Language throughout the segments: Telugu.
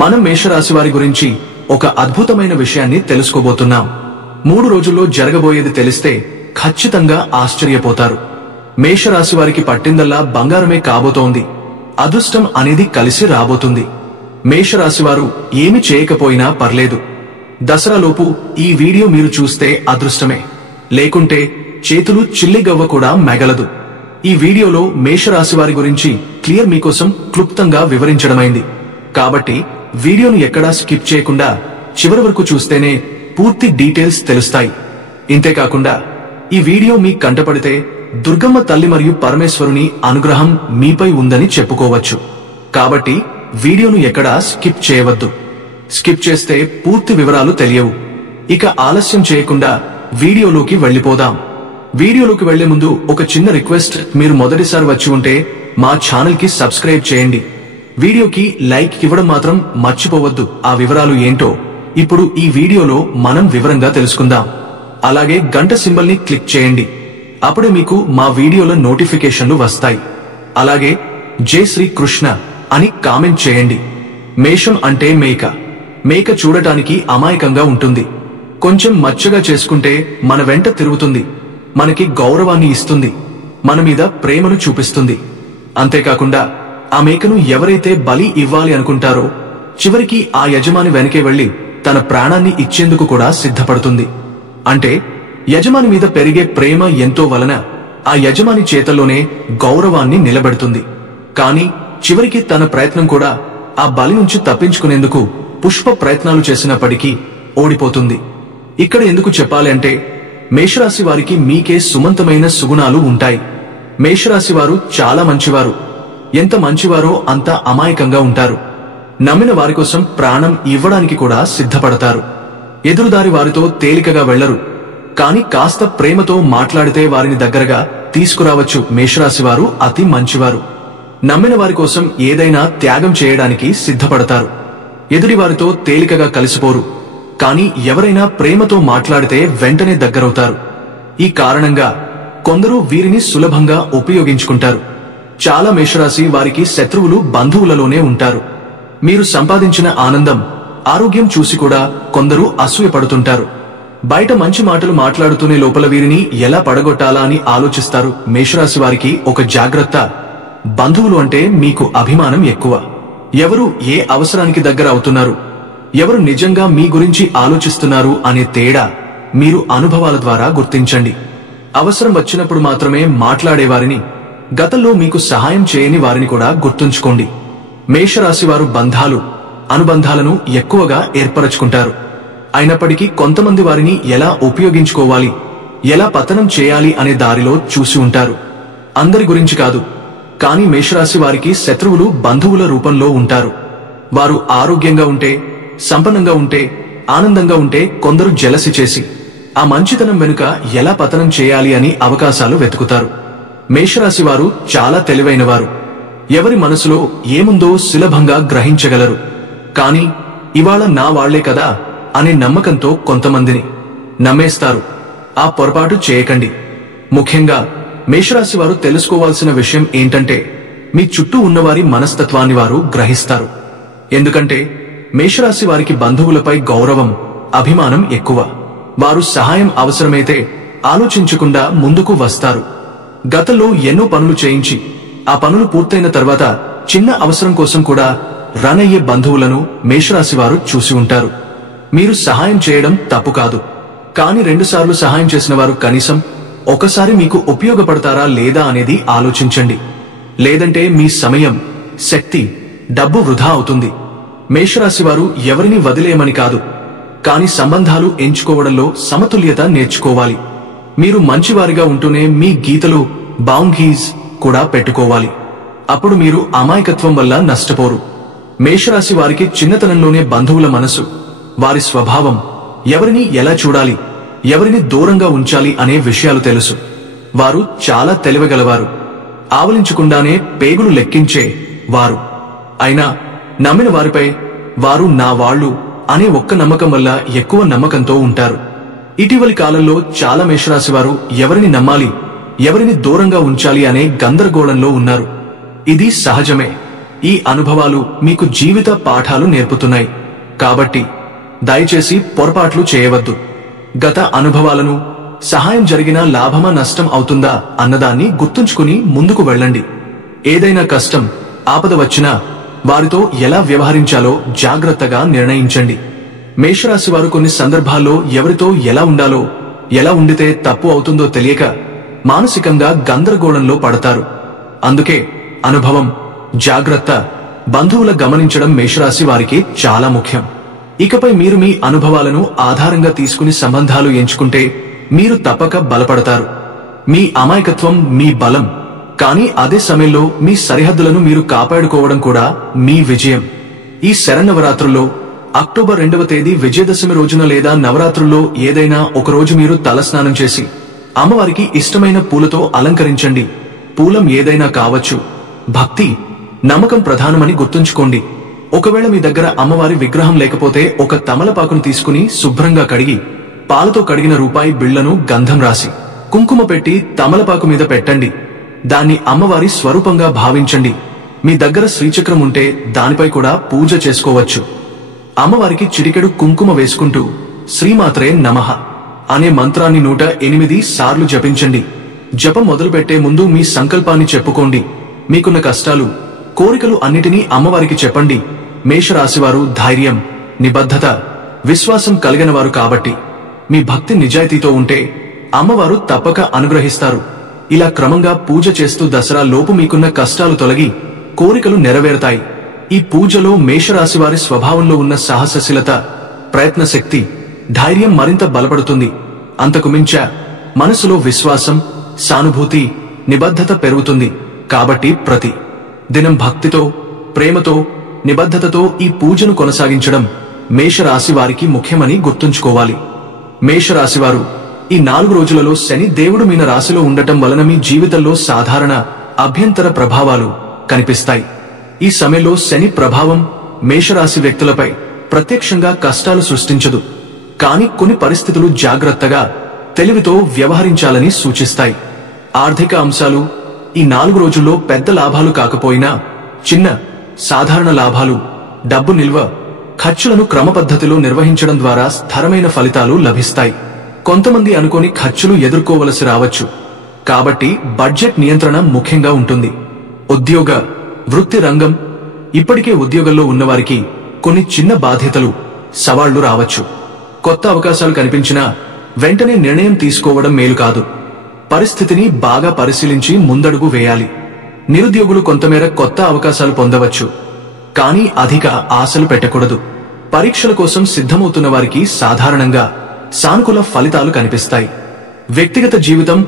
మనం మేషరాశి వారి గురించి ఒక అద్భుతమైన విషయాన్ని తెలుసుకోబోతున్నాం. 3 రోజుల్లో జరగబోయేది తెలిస్తే ఖచ్చితంగా ఆశ్చర్యపోతారు. మేషరాశి వారికి పట్టిందల్లా బంగారమే కాబోతోంది. అదృష్టం అనేది కలిసి రాబోతుంది. మేషరాశి వారు ఏమి చేయకపోయినా పర్లేదు. దసరాలోపు ఈ వీడియో మీరు చూస్తే అదృష్టమే, లేకుంటే చేతులు చిల్లిగవ్వ కూడా మెగలదు. ఈ వీడియోలో మేషరాశి వారి గురించి క్లియర్ మీకోసం క్లుప్తంగా వివరించడమైంది. కాబట్టి వీడియోను ఎక్కడా స్కిప్ చేయకుండా చివరి వరకు చూస్తేనే పూర్తి డీటెయిల్స్ తెలుస్తాయి. ఇంతేకాకుండా ఈ వీడియో మీ కంటపడితే దుర్గమ్మ తల్లి మరియు పరమేశ్వరుని అనుగ్రహం మీపై ఉందని చెప్పుకోవచ్చు. కాబట్టి వీడియోను ఎక్కడా స్కిప్ చేయవద్దు. స్కిప్ చేస్తే పూర్తి వివరాలు తెలియవు. ఇక ఆలస్యం చేయకుండా వీడియోలోకి వెళ్లిపోదాం. వీడియోలోకి వెళ్లే ముందు ఒక చిన్న రిక్వెస్ట్, మీరు మొదటిసారి వచ్చి ఉంటే మా ఛానల్ కి సబ్స్క్రైబ్ చేయండి. వీడియోకి లైక్ ఇవ్వడం మాత్రం మర్చిపోవద్దు. ఆ వివరాలు ఏంటో ఇప్పుడు ఈ వీడియోలో మనం వివరంగా తెలుసుకుందాం. అలాగే గంట సింబల్ ని క్లిక్ చేయండి. అప్పుడే మీకు మా వీడియోల నోటిఫికేషన్లు వస్తాయి. అలాగే జై శ్రీ కృష్ణ అని కామెంట్ చేయండి. మేషం అంటే మేక. మేక చూడటానికి అమాయకంగా ఉంటుంది. కొంచెం మచ్చగా చేసుకుంటే మన వెంట తిరుగుతుంది. మనకి గౌరవాన్ని ఇస్తుంది. మన మీద ప్రేమను చూపిస్తుంది. అంతేకాకుండా ఆ మేకను ఎవరైతే బలి ఇవ్వాలి అనుకుంటారో చివరికి ఆ యజమాని వెనకే వెళ్లి తన ప్రాణాన్ని ఇచ్చేందుకు కూడా సిద్ధపడుతుంది. అంటే యజమాని మీద పెరిగే ప్రేమ ఎంతో వలన ఆ యజమాని చేతల్లోనే గౌరవాన్ని నిలబెడుతుంది. కాని చివరికి తన ప్రయత్నం కూడా ఆ బలి నుంచి తప్పించుకునేందుకు పుష్ప ప్రయత్నాలు చేసినప్పటికీ ఓడిపోతుంది. ఇక్కడ ఎందుకు చెప్పాలి అంటే మేషరాశి వారికి మీకే సుమంతమైన సుగుణాలు ఉంటాయి. మేషరాశి వారు చాలా మంచివారు. ఎంత మంచివారో అంత అమాయకంగా ఉంటారు. నమ్మిన వారి కోసం ప్రాణం ఇవ్వడానికి కూడా సిద్ధపడతారు. ఎదురుదారి వారితో తేలికగా వెళ్లరు. కాని కాస్త ప్రేమతో మాట్లాడితే వారిని దగ్గరగా తీసుకురావచ్చు. మేషరాశి వారు అతి మంచివారు. నమ్మిన వారి కోసం ఏదైనా త్యాగం చేయడానికి సిద్ధపడతారు. ఎదుటి వారితో తేలికగా కలిసిపోరు. కాని ఎవరైనా ప్రేమతో మాట్లాడితే వెంటనే దగ్గరవుతారు. ఈ కారణంగా కొందరు వీరిని సులభంగా ఉపయోగించుకుంటారు. చాలా మేషరాశి వారికి శత్రువులు బంధువులలోనే ఉంటారు. మీరు సంపాదించిన ఆనందం, ఆరోగ్యం చూసి కూడా కొందరు అసూయపడుతుంటారు. బయట మంచి మాటలు మాట్లాడుతూనే లోపల వీరిని ఎలా పడగొట్టాలా అని ఆలోచిస్తారు. మేషరాశి వారికి ఒక జాగ్రత్త, బంధువులు అంటే మీకు అభిమానం ఎక్కువ. ఎవరు ఏ అవసరానికి దగ్గర అవుతున్నారు, ఎవరు నిజంగా మీ గురించి ఆలోచిస్తున్నారు అనే తేడా మీరు అనుభవాల ద్వారా గుర్తించండి. అవసరం వచ్చినప్పుడు మాత్రమే మాట్లాడేవారిని, గతంలో మీకు సహాయం చేయని వారిని కూడా గుర్తుంచుకోండి. మేషరాశి వారు బంధాలు, అనుబంధాలను ఎక్కువగా ఏర్పరచుకుంటారు. అయినప్పటికీ కొంతమంది వారిని ఎలా ఉపయోగించుకోవాలి, ఎలా పతనం చేయాలి అనే దారిలో చూసి ఉంటారు. అందరి గురించి కాదు, కానీ మేషరాశి వారికి శత్రువులు బంధువుల రూపంలో ఉంటారు. వారు ఆరోగ్యంగా ఉంటే, సంపన్నంగా ఉంటే, ఆనందంగా ఉంటే కొందరు జలసి చేసి ఆ మంచితనం వెనుక ఎలా పతనం చేయాలి అని అవకాశాలు వెతుకుతారు. మేషరాశి వారు చాలా తెలివైనవారు. ఎవరి మనసులో ఏముందో సులభంగా గ్రహించగలరు. కాని ఇవాళ నా వాళ్లే కదా అనే నమ్మకంతో కొంతమందిని నమ్మేస్తారు. ఆ పొరపాటు చేయకండి. ముఖ్యంగా మేషరాశి వారు తెలుసుకోవాల్సిన విషయం ఏంటంటే మీ చుట్టూ ఉన్నవారి మనస్తత్వాన్ని వారు గ్రహిస్తారు. ఎందుకంటే మేషరాశి వారికి బంధువులపై గౌరవం, అభిమానం ఎక్కువ. వారు సహాయం అవసరమైతే ఆలోచించకుండా ముందుకు వస్తారు. గతంలో ఎన్నో పనులు చేయించి ఆ పనులు పూర్తయిన తర్వాత చిన్న అవసరం కోసం కూడా రన్ అయ్యే బంధువులను మేషరాశి వారు చూసి ఉంటారు. మీరు సహాయం చేయడం తప్పు కాదు. కాని 2 సార్లు సహాయం చేసిన వారు కనీసం ఒకసారి మీకు ఉపయోగపడతారా లేదా అనేది ఆలోచించండి. లేదంటే మీ సమయం, శక్తి, డబ్బు వృధా అవుతుంది. మేషరాశి వారు ఎవరిని వదిలేయమని కాదు, కాని సంబంధాలు ఎంచుకోవడంలో సమతుల్యత నేర్చుకోవాలి. మీరు మంచివారిగా ఉంటూనే మీ గీతలు, బౌండరీస్ కూడా పెట్టుకోవాలి. అప్పుడు మీరు అమాయకత్వం వల్ల నష్టపోరు. మేషరాశి వారికి చిన్నతనంలోనే బంధువుల మనసు, వారి స్వభావం, ఎవరిని ఎలా చూడాలి, ఎవరిని దూరంగా ఉంచాలి అనే విషయాలు తెలుసు. వారు చాలా తెలివిగలవారు. ఆవలించకుండానే పేగులు లెక్కించే వారు. అయినా నమ్మిన వారిపై వారు నా వాళ్ళు అనే ఒక్క నమ్మకం వల్ల ఎక్కువ నమ్మకంతో ఉంటారు. ఇటీవలి కాలంలో చాలా మేషరాశి వారు ఎవరిని నమ్మాలి, ఎవరిని దూరంగా ఉంచాలి అనే గందరగోళంలో ఉన్నారు. ఇది సహజమే. ఈ అనుభవాలు మీకు జీవిత పాఠాలు నేర్పుతున్నాయి. కాబట్టి దయచేసి పొరపాట్లు చేయవద్దు. గత అనుభవాలను సహాయం జరిగినా లాభమా నష్టం అవుతుందా అన్నదాన్ని గుర్తుంచుకుని ముందుకు వెళ్ళండి. ఏదైనా కష్టం ఆపద వచ్చినా వారితో ఎలా వ్యవహరించాలో జాగ్రత్తగా నిర్ణయించండి. మేషరాశి వారు కొన్ని సందర్భాల్లో ఎవరితో ఎలా ఉండాలో, ఎలా ఉండితే తప్పు అవుతుందో తెలియక మానసికంగా గందరగోళంలో పడతారు. అందుకే అనుభవం, జాగ్రత్త, బంధువుల గమనించడం మేషరాశి వారికి చాలా ముఖ్యం. ఇకపై మీరు మీ అనుభవాలను ఆధారంగా తీసుకుని సంబంధాలు ఎంచుకుంటే మీరు తప్పక బలపడతారు. మీ అమాయకత్వం మీ బలం, కానీ అదే సమయంలో మీ సరిహద్దులను మీరు కాపాడుకోవడం కూడా మీ విజయం. ఈ శరన్నవరాత్రుల్లో అక్టోబర్ 2వ తేదీ విజయదశమి రోజున లేదా నవరాత్రుల్లో ఏదైనా ఒకరోజు మీరు తలస్నానం చేసి అమ్మవారికి ఇష్టమైన పూలతో అలంకరించండి. పూలం ఏదైనా కావచ్చు. భక్తి, నమ్మకం ప్రధానమని గుర్తుంచుకోండి. ఒకవేళ మీ దగ్గర అమ్మవారి విగ్రహం లేకపోతే ఒక తమలపాకును తీసుకుని శుభ్రంగా కడిగి పాలతో కడిగిన రూపాయి బిళ్లను గంధం రాసి కుంకుమ పెట్టి తమలపాకు మీద పెట్టండి. దాన్ని అమ్మవారి స్వరూపంగా భావించండి. మీ దగ్గర శ్రీచక్రం ఉంటే దానిపై కూడా పూజ చేసుకోవచ్చు. అమ్మవారికి చిటికెడు కుంకుమ వేసుకుంటూ శ్రీమాత్రే నమః అనే మంత్రాన్ని 108 సార్లు జపించండి. జపం మొదలుపెట్టే ముందు మీ సంకల్పాన్ని చెప్పుకోండి. మీకున్న కష్టాలు, కోరికలు అన్నిటినీ అమ్మవారికి చెప్పండి. మేషరాశివారు ధైర్యం, నిబద్ధత, విశ్వాసం కలిగినవారు కాబట్టి మీ భక్తి నిజాయితీతో ఉంటే అమ్మవారు తప్పక అనుగ్రహిస్తారు. ఇలా క్రమంగా పూజ చేస్తూ దసరా లోపు మీకున్న కష్టాలు తొలగి కోరికలు నెరవేరుతాయి. ఈ పూజలో మేషరాశివారి స్వభావంలో ఉన్న సాహసశీలత, ప్రయత్నశక్తి, ధైర్యం మరింత బలపడుతుంది. అంతకు మించ మనసులో విశ్వాసం, సానుభూతి, నిబద్ధత పెరుగుతుంది. కాబట్టి ప్రతి దినం భక్తితో, ప్రేమతో, నిబద్ధతతో ఈ పూజను కొనసాగించడం మేషరాశి వారికి ముఖ్యమని గుర్తుంచుకోవాలి. మేషరాశివారు ఈ 4 రోజులలో శని దేవుడు మీన రాశిలో ఉండటం వలన మీ జీవితంలో సాధారణ, అభ్యంతర ప్రభావాలు కనిపిస్తాయి. ఈ సమయంలో శని ప్రభావం మేషరాశి వ్యక్తులపై ప్రత్యక్షంగా కష్టాలు సృష్టించదు, కానీ కొన్ని పరిస్థితులు జాగ్రత్తగా, తెలివితో వ్యవహరించాలని సూచిస్తాయి. ఆర్థిక అంశాలు ఈ 4 రోజుల్లో పెద్ద లాభాలు కాకపోయినా చిన్న, సాధారణ లాభాలు, డబ్బు నిల్వ, ఖర్చులను క్రమపద్ధతిలో నిర్వహించడం ద్వారా స్థిరమైన ఫలితాలు లభిస్తాయి. కొంతమంది అనుకోని ఖర్చులు ఎదుర్కోవలసి రావచ్చు. కాబట్టి బడ్జెట్ నియంత్రణ ముఖ్యంగా ఉంటుంది. ఉద్యోగ, వృత్తి రంగం ఇప్పటికే ఉద్యోగంలో ఉన్నవారికి కొన్ని చిన్న బాధ్యతలు, సవాళ్లు రావచ్చు. కొత్త అవకాశాలు కనిపించినా వెంటనే నిర్ణయం తీసుకోవడం మేలు కాదు. పరిస్థితిని బాగా పరిశీలించి ముందడుగు వేయాలి. నిరుద్యోగులు కొంతమేర కొత్త అవకాశాలు పొందవచ్చు, కానీ అధిక ఆశలు పెట్టకూడదు. పరీక్షల కోసం సిద్ధమవుతున్న వారికి సాధారణంగా సానుకూల ఫలితాలు కనిపిస్తాయి. వ్యక్తిగత జీవితం,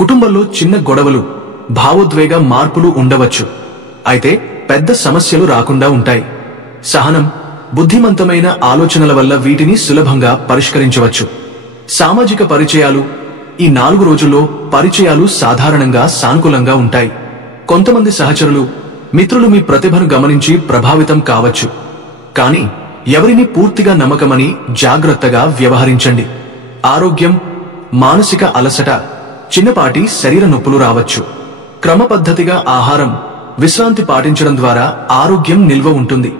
కుటుంబంలో చిన్న గొడవలు, భావోద్వేగ మార్పులు ఉండవచ్చు. అయితే పెద్ద సమస్యలు రాకుండా ఉంటాయి. సహనం, బుద్ధిమంతమైన ఆలోచనల వల్ల వీటిని సులభంగా పరిష్కరించవచ్చు. సామాజిక పరిచయాలు ఈ 4 రోజుల్లో పరిచయాలు సాధారణంగా సానుకూలంగా ఉంటాయి. కొంతమంది సహచరులు, మిత్రులు మీ ప్రతిభను గమనించి ప్రభావితం కావచ్చు. కానీ ఎవరిని పూర్తిగా నమ్మకమని జాగ్రత్తగా వ్యవహరించండి. ఆరోగ్యం, మానసిక అలసట, చిన్నపాటి శరీర నొప్పులు రావచ్చు. క్రమపద్ధతిగా ఆహారం, విశ్రాంతి పాటించడం ద్వారా ఆరోగ్యం నిల్వ ఉంటుంది.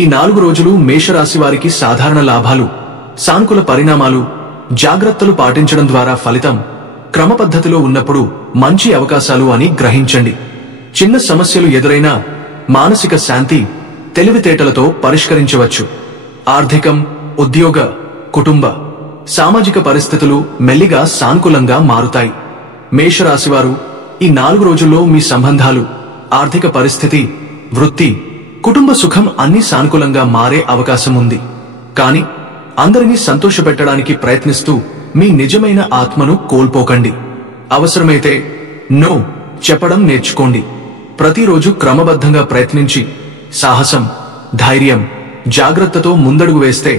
ఈ 4 రోజులు మేషరాశి వారికి సాధారణ లాభాలు, సానుకూల పరిణామాలు, జాగ్రత్తలు పాటించడం ద్వారా ఫలితం క్రమపద్ధతిలో ఉన్నప్పుడు మంచి అవకాశాలు అని గ్రహించండి. చిన్న సమస్యలు ఎదురైనా మానసిక శాంతి, తెలివితేటలతో పరిష్కరించవచ్చు. ఆర్థికం, ఉద్యోగ, కుటుంబ, సామాజిక పరిస్థితులు మెల్లిగా సానుకూలంగా మారుతాయి. మేషరాశివారు ఈ 4 రోజుల్లో మీ సంబంధాలు, ఆర్థిక పరిస్థితి, వృత్తి, కుటుంబ సుఖం అన్నీ సానుకూలంగా మారే అవకాశం ఉంది. కానీ అందరినీ సంతోషపెట్టడానికి ప్రయత్నిస్తూ మీ నిజమైన ఆత్మను కోల్పోకండి. అవసరమైతే నో చెప్పడం నేర్చుకోండి. ప్రతిరోజు క్రమబద్ధంగా ప్రయత్నించి సాహసం, ధైర్యం, జాగ్రత్తతో ముందడుగు వేస్తే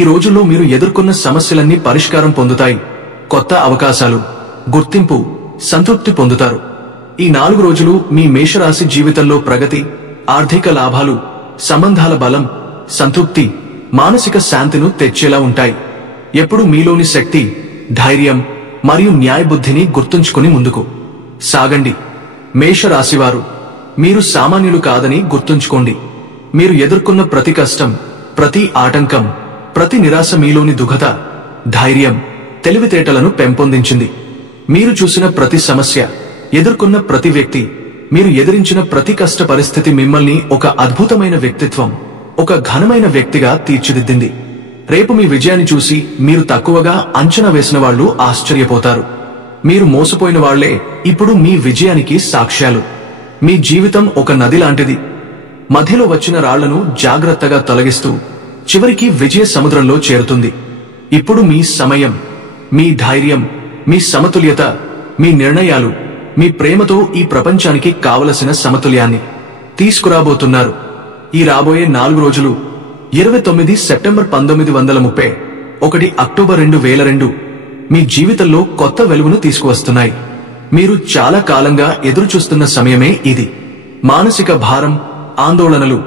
ఈ రోజుల్లో మీరు ఎదుర్కొన్న సమస్యలన్నీ పరిష్కారం పొందుతాయి. కొత్త అవకాశాలు, గుర్తింపు, సంతృప్తి పొందుతారు. ఈ 4 రోజులు మీ మేషరాశి జీవితంలో ప్రగతి, ఆర్థిక లాభాలు, సంబంధాల బలం, సంతృప్తి, మానసిక శాంతిను తెచ్చేలా ఉంటాయి. ఎప్పుడు మీలోని శక్తి, ధైర్యం మరియు న్యాయబుద్ధిని గుర్తుంచుకుని ముందుకు సాగండి. మేషరాశివారు మీరు సామాన్యులు కాదని గుర్తుంచుకోండి. మీరు ఎదుర్కొన్న ప్రతి కష్టం, ప్రతి ఆటంకం, ప్రతి నిరాశ మీలోని దుఘత, ధైర్యం, తెలివితేటలను పెంపొందించింది. మీరు చూసిన ప్రతి సమస్య, ఎదుర్కొన్న ప్రతి వ్యక్తి, మీరు ఎదిరించిన ప్రతి కష్ట పరిస్థితి మిమ్మల్ని ఒక అద్భుతమైన వ్యక్తిత్వం, ఒక ఘనమైన వ్యక్తిగా తీర్చిదిద్దింది. రేపు మీ విజయాన్ని చూసి మీరు తక్కువగా అంచనా వేసిన వాళ్ళు ఆశ్చర్యపోతారు. మీరు మోసపోయిన వాళ్లే ఇప్పుడు మీ విజయానికి సాక్ష్యాలు. మీ జీవితం ఒక నది లాంటిది. మధ్యలో వచ్చిన రాళ్లను జాగ్రత్తగా తొలగిస్తూ చివరికి విజయ సముద్రంలో చేరుతుంది. ఇప్పుడు మీ సమయం, మీ ధైర్యం, మీ సమతుల్యత, మీ నిర్ణయాలు, మీ ప్రేమతో ఈ ప్రపంచానికి కావలసిన సమతుల్యాన్ని తీసుకురాబోతున్నారు. ఈ రాబోయే 4 రోజులు 29 సెప్టెంబర్ 1930, 1 అక్టోబర్ 2002 మీ జీవితంలో కొత్త వెలుగును తీసుకువస్తున్నాయి. మీరు చాలా కాలంగా ఎదురుచూస్తున్న సమయమే ఇది. మానసిక భారం, ఆందోళనలు,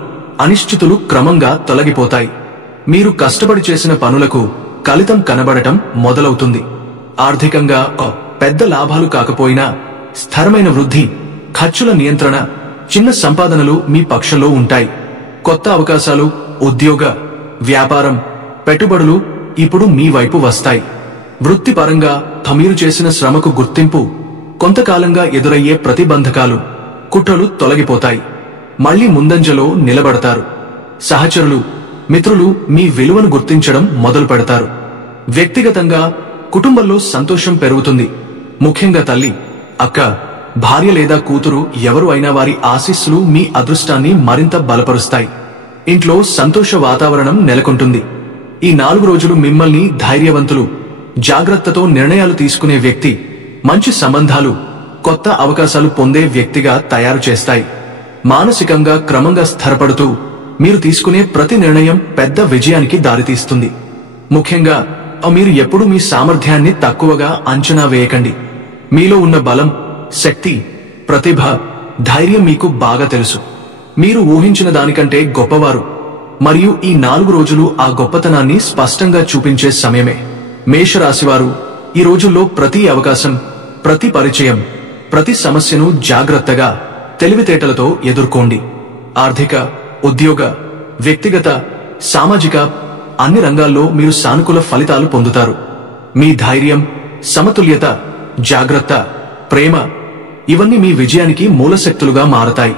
అనిశ్చితులు క్రమంగా తొలగిపోతాయి. మీరు కష్టపడి చేసిన పనులకు ఫలితం కనబడటం మొదలవుతుంది. ఆర్థికంగా పెద్ద లాభాలు కాకపోయినా స్థిరమైన వృద్ధి, ఖర్చుల నియంత్రణ, చిన్న సంపాదనలు మీ పక్షంలో ఉంటాయి. కొత్త అవకాశాలు, ఉద్యోగ, వ్యాపారం, పెట్టుబడులు ఇప్పుడు మీ వైపు వస్తాయి. వృత్తిపరంగా మీరు చేసిన శ్రమకు గుర్తింపు, కొంతకాలంగా ఎదురయ్యే ప్రతిబంధకాలు, కుట్రలు తొలగిపోతాయి. మళ్లీ ముందంజలో నిలబడతారు. సహచరులు, మిత్రులు మీ విలువను గుర్తించడం మొదలు పెడతారు. వ్యక్తిగతంగా కుటుంబంలో సంతోషం పెరుగుతుంది. ముఖ్యంగా తల్లి, అక్క, భార్య లేదా కూతురు ఎవరు అయినా వారి ఆశీస్సులు మీ అదృష్టాన్ని మరింత బలపరుస్తాయి. ఇంట్లో సంతోష వాతావరణం నెలకొంటుంది. ఈ 4 రోజులు మిమ్మల్ని ధైర్యవంతులు, జాగ్రత్తతో నిర్ణయాలు తీసుకునే వ్యక్తి, మంచి సంబంధాలు, కొత్త అవకాశాలు పొందే వ్యక్తిగా తయారు చేస్తాయి. మానసికంగా క్రమంగా స్థిరపడుతూ మీరు తీసుకునే ప్రతి నిర్ణయం పెద్ద విజయానికి దారితీస్తుంది. ముఖ్యంగా మీరు ఎప్పుడూ మీ సామర్థ్యాన్ని తక్కువగా అంచనా వేయకండి. మీలో ఉన్న బలం, శక్తి, ప్రతిభ, ధైర్యం మీకు బాగా తెలుసు. మీరు ఊహించిన దానికంటే గొప్పవారు. మరియు ఈ 4 రోజులు ఆ గొప్పతనాన్ని స్పష్టంగా చూపించే సమయమే. మేషరాశివారు ఈ రోజుల్లో ప్రతి అవకాశం, ప్రతి పరిచయం, ప్రతి సమస్యను జాగ్రత్తగా, తెలివితేటలతో ఎదుర్కోండి. ఆర్థిక, ఉద్యోగ, వ్యక్తిగత, సామాజిక అన్ని రంగాల్లో మీరు సానుకూల ఫలితాలు పొందుతారు. మీ ధైర్యం, సమతుల్యత, జాగ్రత్త, ప్రేమ ఇవన్నీ మీ విజయానికి మూలశక్తులుగా మారతాయి.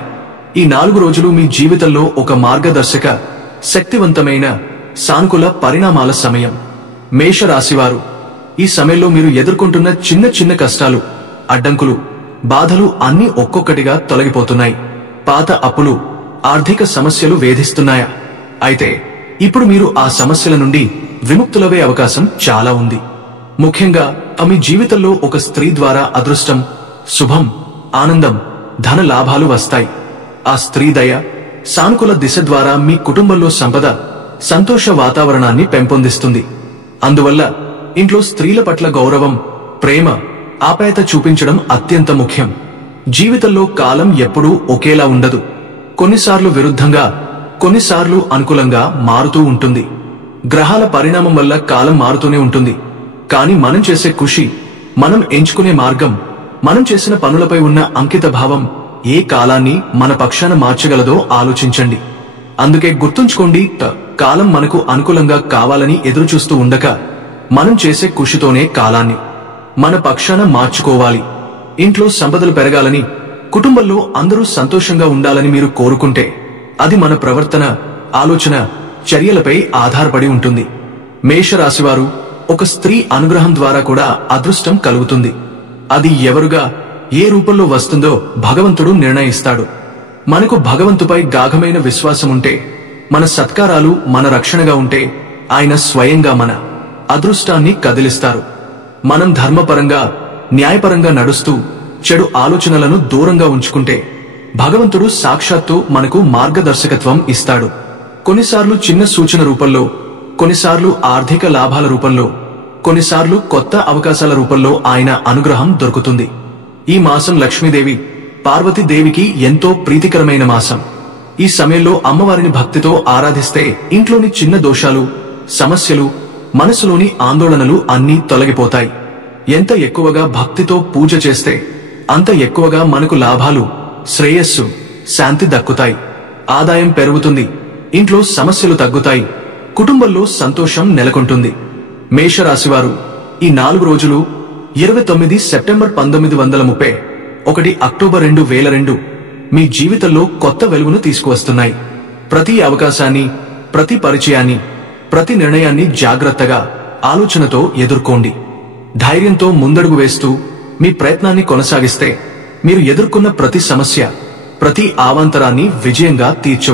ఈ 4 రోజులు మీ జీవితంలో ఒక మార్గదర్శక, శక్తివంతమైన, సానుకూల పరిణామాల సమయం. మేషరాశివారు ఈ సమయంలో మీరు ఎదుర్కొంటున్న చిన్న చిన్న కష్టాలు, అడ్డంకులు, బాధలు అన్నీ ఒక్కొక్కటిగా తొలగిపోతున్నాయి. పాత అప్పులు, ఆర్థిక సమస్యలు వేధిస్తున్నాయా? అయితే ఇప్పుడు మీరు ఆ సమస్యల నుండి విముక్తులవే అవకాశం చాలా ఉంది. ముఖ్యంగా మీ జీవితంలో ఒక స్త్రీ ద్వారా అదృష్టం, శుభం, ఆనందం, ధన లాభాలు వస్తాయి. ఆ స్త్రీ దయ, సానుకూల దిశ ద్వారా మీ కుటుంబంలో సంపద, సంతోష వాతావరణాన్ని పెంపొందిస్తుంది. అందువల్ల ఇంట్లో స్త్రీల పట్ల గౌరవం, ప్రేమ, ఆప్యాయత చూపించడం అత్యంత ముఖ్యం. జీవితంలో కాలం ఎప్పుడూ ఒకేలా ఉండదు. కొన్నిసార్లు విరుద్ధంగా, కొన్నిసార్లు అనుకూలంగా మారుతూ ఉంటుంది. గ్రహాల పరిణామం వల్ల కాలం మారుతూనే ఉంటుంది. కానీ మనం చేసే కృషి, మనం ఎంచుకునే మార్గం, మనం చేసిన పనులపై ఉన్న అంకిత భావం ఏ కాలాన్ని మన పక్షాన మార్చగలదో ఆలోచించండి. అందుకే గుర్తుంచుకోండి, కాలం మనకు అనుకూలంగా కావాలని ఎదురుచూస్తూ ఉండక మనం చేసే కృషితోనే కాలాన్ని మన పక్షాన మార్చుకోవాలి. ఇంట్లో సంపదలు పెరగాలని, కుటుంబంలో అందరూ సంతోషంగా ఉండాలని మీరు కోరుకుంటే అది మన ప్రవర్తన, ఆలోచన, చర్యలపై ఆధారపడి ఉంటుంది. మేషరాశివారు ఒక స్త్రీ అనుగ్రహం ద్వారా కూడా అదృష్టం కలుగుతుంది. అది ఎవరుగా, ఏ రూపంలో వస్తుందో భగవంతుడు నిర్ణయిస్తాడు. మనకు భగవంతుపై గాఢమైన విశ్వాసముంటే, మన సత్కారాలు మన రక్షణగా ఉంటే ఆయన స్వయంగా మన అదృష్టాన్ని కదిలిస్తారు. మనం ధర్మపరంగా, న్యాయపరంగా నడుస్తూ చెడు ఆలోచనలను దూరంగా ఉంచుకుంటే భగవంతుడు సాక్షాత్తు మనకు మార్గదర్శకత్వం ఇస్తాడు. కొన్నిసార్లు చిన్న సూచన రూపంలో, కొన్నిసార్లు ఆర్థిక లాభాల రూపంలో, కొన్నిసార్లు కొత్త అవకాశాల రూపంలో ఆయన అనుగ్రహం దొరుకుతుంది. ఈ మాసం లక్ష్మీదేవి, పార్వతీదేవికి ఎంతో ప్రీతికరమైన మాసం. ఈ సమయంలో అమ్మవారిని భక్తితో ఆరాధిస్తే ఇంట్లోని చిన్న దోషాలు, సమస్యలు, మనసులోని ఆందోళనలు అన్నీ తొలగిపోతాయి. ఎంత ఎక్కువగా భక్తితో పూజ చేస్తే అంత ఎక్కువగా మనకు లాభాలు, శ్రేయస్సు, శాంతి దక్కుతాయి, ఆదాయం పెరుగుతుంది, ఇంట్లో సమస్యలు తగ్గుతాయి, కుటుంబంలో సంతోషం నెలకొంటుంది. మేషరాశివారు ఈ 4 రోజులు 29 సెప్టెంబర్ 1930, 1 అక్టోబర్ 2002 మీ జీవితంలో కొత్త వెలుగును తీసుకువస్తున్నాయి. ప్రతి అవకాశాన్ని, ప్రతి పరిచయాన్ని, ప్రతి నిర్ణయాన్ని జాగ్రత్తగా, ఆలోచనతో ఎదుర్కోండి. ధైర్యంతో ముందడుగు వేస్తూ మీ ప్రయత్నాన్ని కొనసాగిస్తే మీరు ఎదుర్కొన్న ప్రతి సమస్య, ప్రతి అవాంతరాన్ని విజయంగా తీర్చవచ్చు.